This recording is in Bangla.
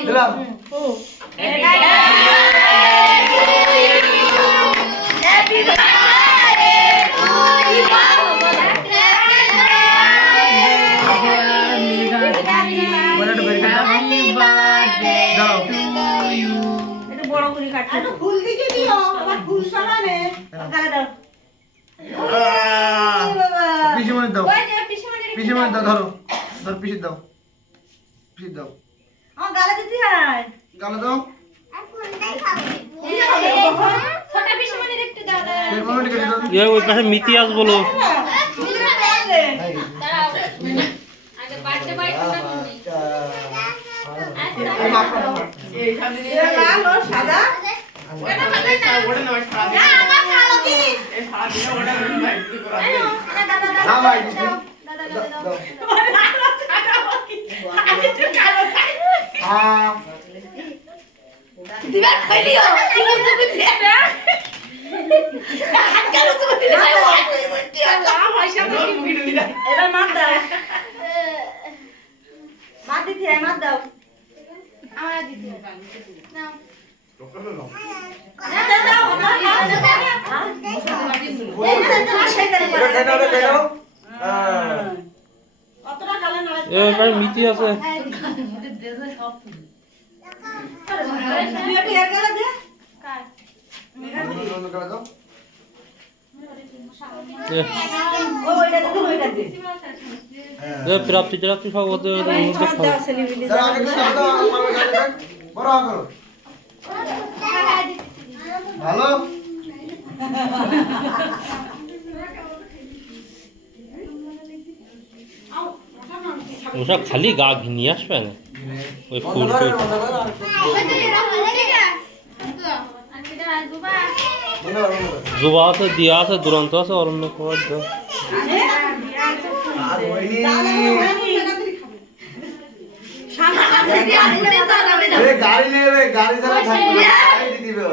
দিলাম ফুল দিকে দিও আবার ফুল সারানে গালে দাও পিসিমণি দাও পিসিমণি দাও ধরো ধর পিসি দাও পিসি দাও আমার গালে দিতে হয় গালে দাও ছোট পিসমণির একটু দাও পিসিমণি কেটে দাও ये ওই পাশে মিতি আস বলো আগে বাড়তে বাড়তে লাল ও সাদা না ভাই হ্যাঁ দিবার খাইলিও এবার মার দাও মার দিতে হয় মার দাও আমার দিতে নাও এ ওই পাশে মিতি আছে এ প্রাপ্তি প্রাপ্তি সব ওদের মধ্যে সব ভালো ওসব খালি গা ঘিনিয়ে আসবে না ওই ফুল জুবা আছে দিয়া আছে দুরন্ত আছে অরণ্য কুমার গাড়ি নেবে গাড়ি চালা থাকবে গাড়ি দিবে